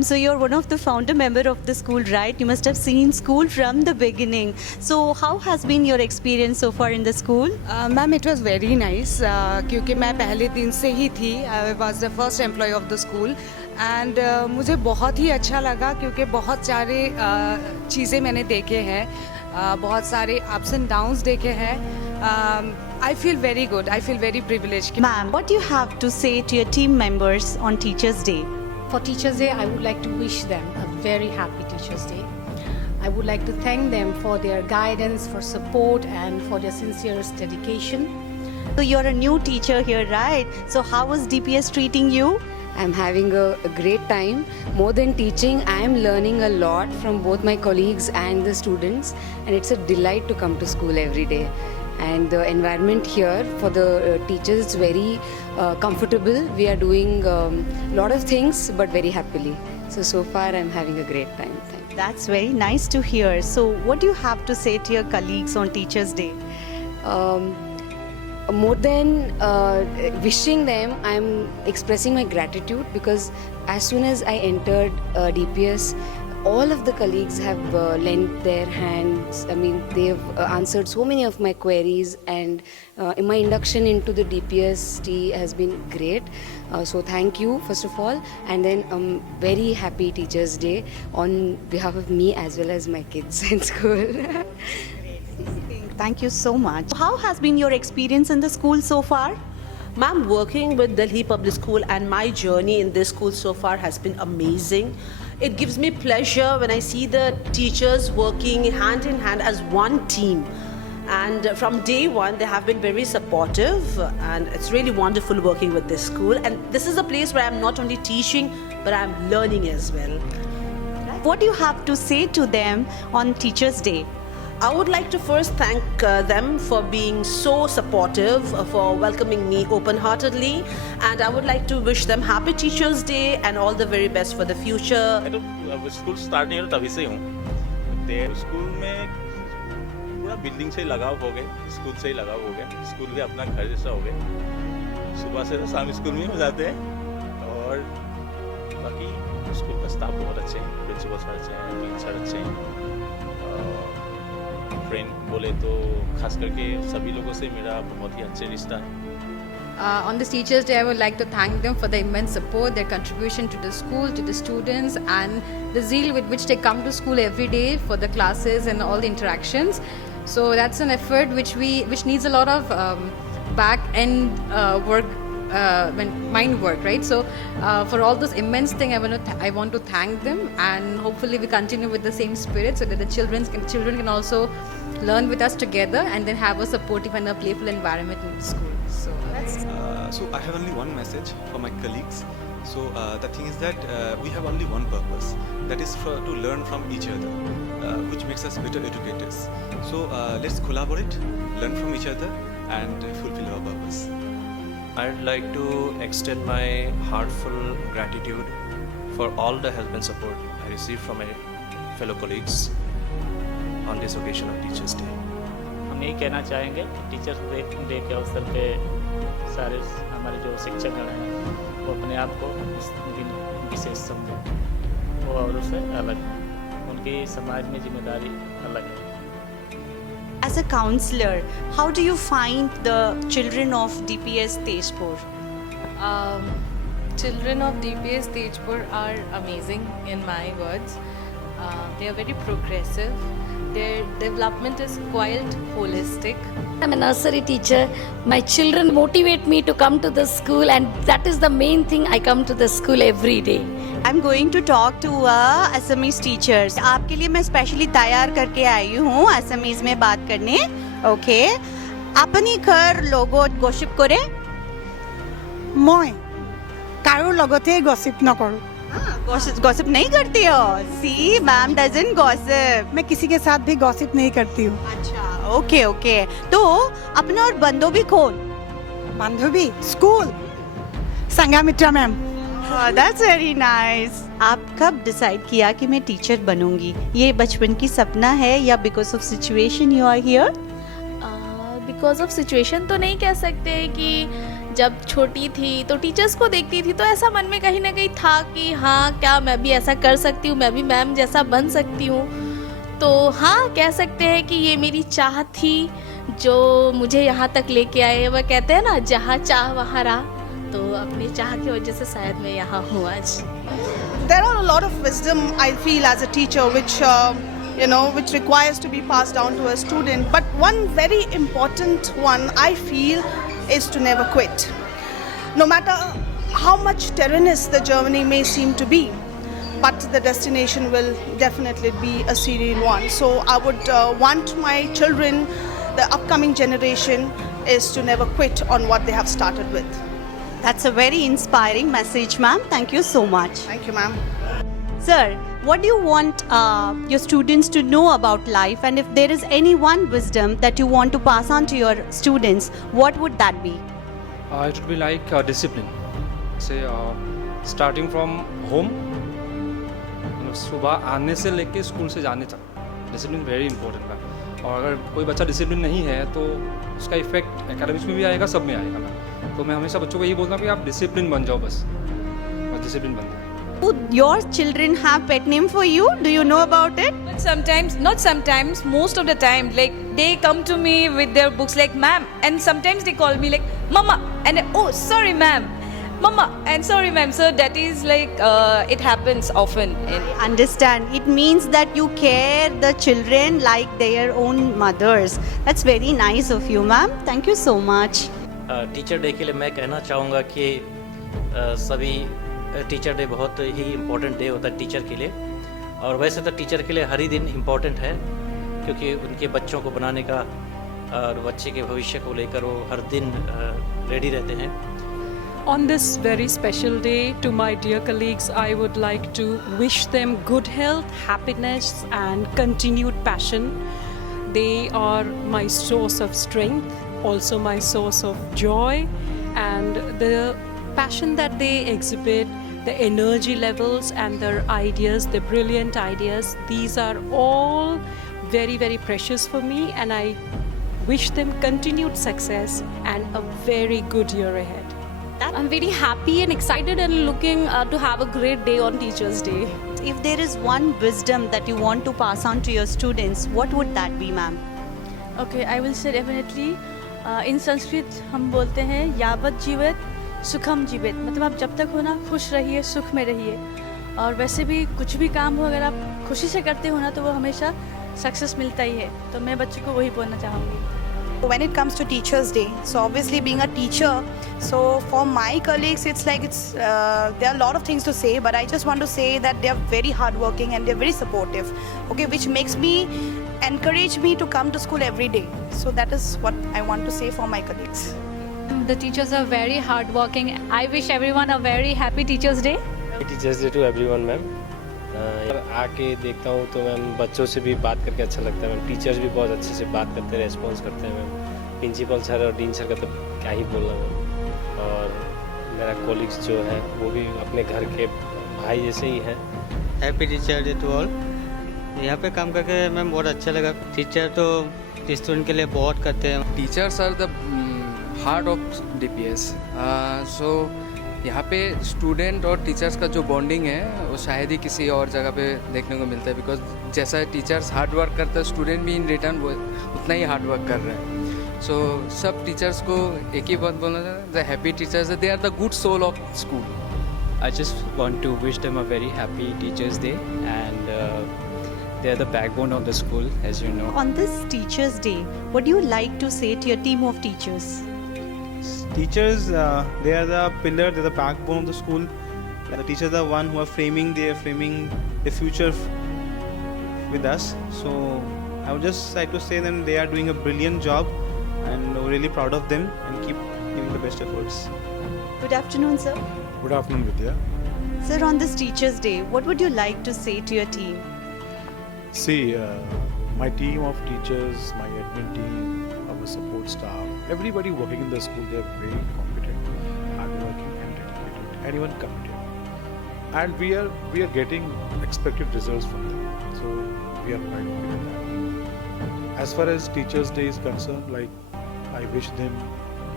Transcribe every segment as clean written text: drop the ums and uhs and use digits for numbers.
So you're one of the founder member of the school, right? You must have seen school from the beginning. So how has been your experience so far in the school? Ma'am it was very nice क्योंकि मैं पहले दिन से ही थी. I was the first employ of the school and मुझे बहुत ही अच्छा लगा क्योंकि बहुत सारे चीज़ें मैंने देखे हैं, बहुत सारे अप्स एंड डाउन्स देखे हैं. I feel very good, I feel very privilege. Ma'am, what do you have to say to your team members on Teachers' Day? For Teachers' Day, I would like to wish them a very happy Teachers' Day. I would like to thank them for their guidance, for support, and for their sincerest dedication. So you're a new teacher here, right? So how is DPS treating you? I'm having a great time. More than teaching, I am learning a lot from both my colleagues and the students, and it's a delight to come to school every day. And the environment here for the teachers is very comfortable. We are doing a lot of things, but very happily. So far I'm having a great time. Thank you. That's very nice to hear. So what do you have to say to your colleagues on Teachers' Day? More than wishing them, I'm expressing my gratitude because as soon as I entered DPS, all of the colleagues have lent their hands. I mean, they've answered so many of my queries, and my induction into the DPST has been great. So thank you, first of all, and then very happy Teachers' Day on behalf of me as well as my kids in school. Thank you so much. How has been your experience in the school so far? Ma'am, working with Delhi Public School and my journey in this school so far has been amazing. It gives me pleasure when I see the teachers working hand in hand as one team. And from day one, they have been very supportive, and it's really wonderful working with this school. And this is a place where I'm not only teaching, but I'm learning as well. What do you have to say to them on Teachers' Day? I would like to first thank them for being so supportive, for welcoming me open-heartedly, and I would like to wish them happy Teachers' Day and all the very best for the future. मैं तो अब school start नहीं हुआ तभी से हूँ. School में पूरा बिल्डिंग से ही लगाव हो गए, स्कूल से ही लगाव हो गया. स्कूल भी अपना घर जैसा हो गया. सुबह से तो शाम स्कूल में ही हो जाते हैं. और बाकी स्कूल का स्टाफ बहुत अच्छे हैं, प्रिंसिपल सर अच्छे हैं, टीचर सर अच्छे हैं. फ्रेंड बोले तो खास करके सभी लोगों से मेरा बहुत ही अच्छे रिश्ता है. On this Teachers' Day, I would like to thank them for their immense support, their contribution to the school, to the students, and the zeal with which they come to school every day for the classes and all the interactions. So that's an effort which needs a lot of back-end work, mind work, right? So for all those immense things, I want to thank them, and hopefully we continue with the same spirit so that the children can also learn with us together and then have a supportive and a playful environment in the school. So that's So I have only one message for my colleagues. So the thing is that we have only one purpose, that is to learn from each other, which makes us better educators. So let's collaborate, learn from each other, and fulfill our purpose. I'd like to extend my heartfelt gratitude for all the help and support I received from my fellow colleagues on this occasion of Teachers' Day. हम यही कहना चाहेंगे कि teachers day के अवसर पे सारे हमारे जो शिक्षकगण हैं वो अपने आप को इस दिन विशेष समझें. वो औरों से अलग हैं, उनकी समाज में जिम्मेदारी अलग है. As a counselor, how do you find the children of DPS Tejpur? Children of DPS Tejpur are amazing in my words. They are very progressive. Their development is quite holistic. I'm a nursery teacher. My children motivate me to come to the school, and that is the main thing. I come to the school every day. I'm going to talk to Assamese teachers. आपके लिए मैं specially तैयार करके आई हूँ Assamese में बात करने. Okay. আপুনি ঘৰ লগত গসিপ কৰে? মই কাৰো লগতে গসিপ নকৰো. गॉसिप नहीं करती हो? See, ma'am doesn't gossip. मैं किसी के साथ भी गॉसिप नहीं करती हूँ. अच्छा, ओके. तो अपना और बांधवी कौन? Bandhavi school Sanghamitra ma'am. That's very nice. आप कब डिसाइड किया कि मैं टीचर बनूंगी? ये बचपन की सपना है या because of situation you are here? Because of situation तो नहीं कह सकते कि जब छोटी थी तो टीचर्स को देखती थी तो ऐसा मन में कहीं ना कहीं था कि हाँ क्या मैं भी ऐसा कर सकती हूँ, मैं भी मैम जैसा बन सकती हूँ। तो हाँ कह सकते हैं कि ये मेरी चाह थी जो मुझे यहाँ तक लेके आए। वह कहते हैं ना जहाँ चाह वहाँ राह, तो अपनी चाह की वजह से शायद मैं यहाँ हूँ आज। There are a lot of wisdom I feel as a teacher which requires to be passed down to a student, but one very important one I feel is to never quit. No matter how much tyrannous the journey may seem to be, but the destination will definitely be a serene one. So I would want my children, the upcoming generation, is to never quit on what they have started with. That's a very inspiring message, ma'am. Thank you so much. Thank you, ma'am. Sir, what do you want your students to know about life, and if there is any one wisdom that you want to pass on to your students, what would that be? It would be like discipline. Say starting from home, सुबह आने से लेके school से जाने तक discipline very important है। और अगर कोई बच्चा डिसिप्लिन नहीं है तो उसका इफेक्ट एकेडमिक्स में भी आएगा, सब में आएगा। तो मैं हमेशा बच्चों को यही बोलता हूँ कि आप डिसिप्लिन बन जाओ, बस डिसिप्लिन बन जाओ। Would your children have pet name for you? Do you know about it? But sometimes, not sometimes, most of the time, like they come to me with their books like ma'am, and sometimes they call me like mama, and oh sorry ma'am, mama, and sorry ma'am. So that is like it happens often. I understand. It means that you care the children like their own mothers. That's very nice of you, ma'am. Thank you so much. Teacher day के लिए मैं कहना चाहूँगा कि सभी teacher day बहुत ही important day होता है टीचर के लिए। और वैसे तो टीचर के लिए हर ही दिन इम्पोर्टेंट है, क्योंकि उनके बच्चों को बनाने का और बच्चे के भविष्य को लेकर वो हर दिन रेडी रहते हैं। On this very special day, to my dear colleagues, I would like to wish them good health, happiness and continued passion. They are my source of strength, also my source of joy, and the passion that they exhibit, the energy levels and their ideas, the brilliant ideas, these are all very, very precious for me, and I wish them continued success and a very good year ahead. I'm very happy and excited and looking to have a great day on Teachers' Day. If there is one wisdom that you want to pass on to your students, what would that be, ma'am? Okay, I will say definitely. In Sanskrit हम बोलते हैं यावत जीवित सुखम जीवित, मतलब आप जब तक हो ना खुश रहिए, सुख में रहिए। और वैसे भी कुछ भी काम हो अगर आप खुशी से करते हो ना तो वो हमेशा सक्सेस मिलता ही है। तो मैं बच्चों को वही बोलना चाहूँगी। When it comes to Teachers' Day, so obviously being a teacher, so for my colleagues it's like there are a lot of things to say, but I just want to say that they are very hardworking and they're very supportive, okay, which makes me encourage me to come to school every day. So that is what I want to say for my colleagues. The teachers are very hardworking. I wish everyone a very happy Teachers' Day. Teachers Day to everyone, ma'am. आके देखता हूँ तो ma'am बच्चों से भी बात करके अच्छा लगता है मैम। टीचर्स भी बहुत अच्छे से बात करते हैं, रेस्पॉन्स करते हैं मैम। प्रिंसिपल सर और डीन सर का तो क्या ही बोलना मैम। और मेरा कोलिग्स जो है वो भी अपने घर के भाई जैसे ही हैं। Happy teacher day to all. यहाँ पे काम करके मैम बहुत अच्छा लगा। टीचर तो स्टूडेंट के लिए बहुत करते हैं। Teachers are the heart of DPS। So यहाँ पे स्टूडेंट और टीचर्स का जो बॉन्डिंग है वो शायद ही किसी और जगह पे देखने को मिलता है। बिकॉज जैसा टीचर्स हार्ड वर्क करता है, स्टूडेंट भी इन रिटर्न वो उतना ही हार्ड वर्क कर रहे हैं। सो सब टीचर्स को एक ही बात बोलना चाहता है, the happy teachers, they are the good soul of school. I just want to wish them a very happy Teachers' Day, and they are the backbone of the school, as you know. On this Teachers' Day, what do you like to say to your team of teachers? Teachers, they are the pillar, they are the backbone of the school. The teachers are the one who are framing the future with us. So I would just like to say them they are doing a brilliant job, and we're really proud of them and keep giving the best efforts. Good afternoon, sir. Good afternoon, Vidya. Sir, on this Teachers' Day, what would you like to say to your team? See, my team of teachers, my admin team, our support staff, everybody working in the school, they are very competent, hardworking and dedicated, and even committed. And we are getting expected results from them. So we are quite happy with that. As far as Teachers' Day is concerned, like I wish them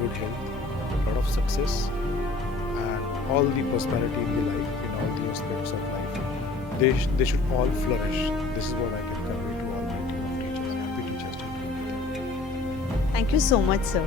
good health, lot of success and all the prosperity in the life, in all the aspects of life. They should all flourish. This is what I can convey to all my team of teachers. Happy Teachers Day. Thank you so much, sir.